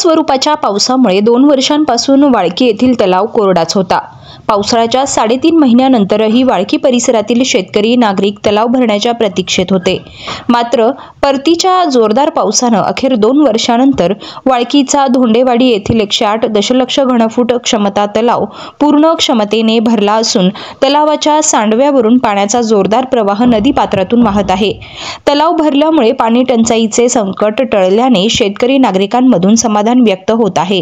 स्वरूपाच्या पावसामुळे 2 वर्षांपासून वाळकी येथील तलाव कोरडाच होता। पावसाळ्याच्या 3.5 महिन्यानंतरही वाळकी परिसरातील शेतकरी नागरिक तलाव भरण्याच्या प्रतीक्षेत होते। मात्र परतीच्या जोरदार पावसाने अखेर 2 वर्षांनंतर वाळकीचा धोंडेवाडी येथील 108 दशलक्ष घनफूट क्षमता तलाव पूर्ण क्षमतेने भरला असून तलावाच्या सांडव्यावरून पाण्याचा जोरदार प्रवाह नदी पात्रातून वाहत आहे। तलाव भरल्यामुळे पाणी टंचाईचे संकट टळल्याने शेतकरी नागरिकांमधून समाधान व्यक्त होत आहे।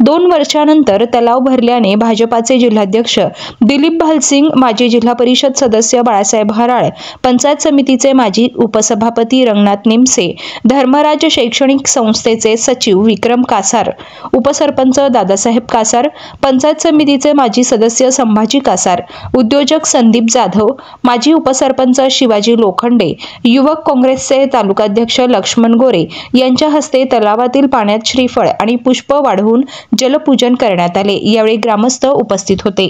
2 वर्षांनंतर तलाव भरल्याने भाजपाचे जिल्हाध्यक्ष दिलीप भालसिंग, माजी जिल्हा परिषद सदस्य बाळासाहेब हराळ, पंचायत समितीचे माजी उपसभापती रंगनाथ निमसे, धर्मराज शैक्षणिक संस्थेचे सचिव विक्रम कासार, उपसरपंच दादासाहेब कासार, पंचायत समितीचे माजी सदस्य संभाजी कासार, उद्योजक संदीप जाधव, माजी उपसरपंच शिवाजी लोखंडे, युवक काँग्रेसचे तालुकाध्यक्ष लक्ष्मण गोरे यांच्या हस्ते तलावातील पाण्यात श्रीफळ आणि पुष्प वाढवून जलपूजन करण्यात आले। यावेळी ग्रामस्थ उपस्थित होते।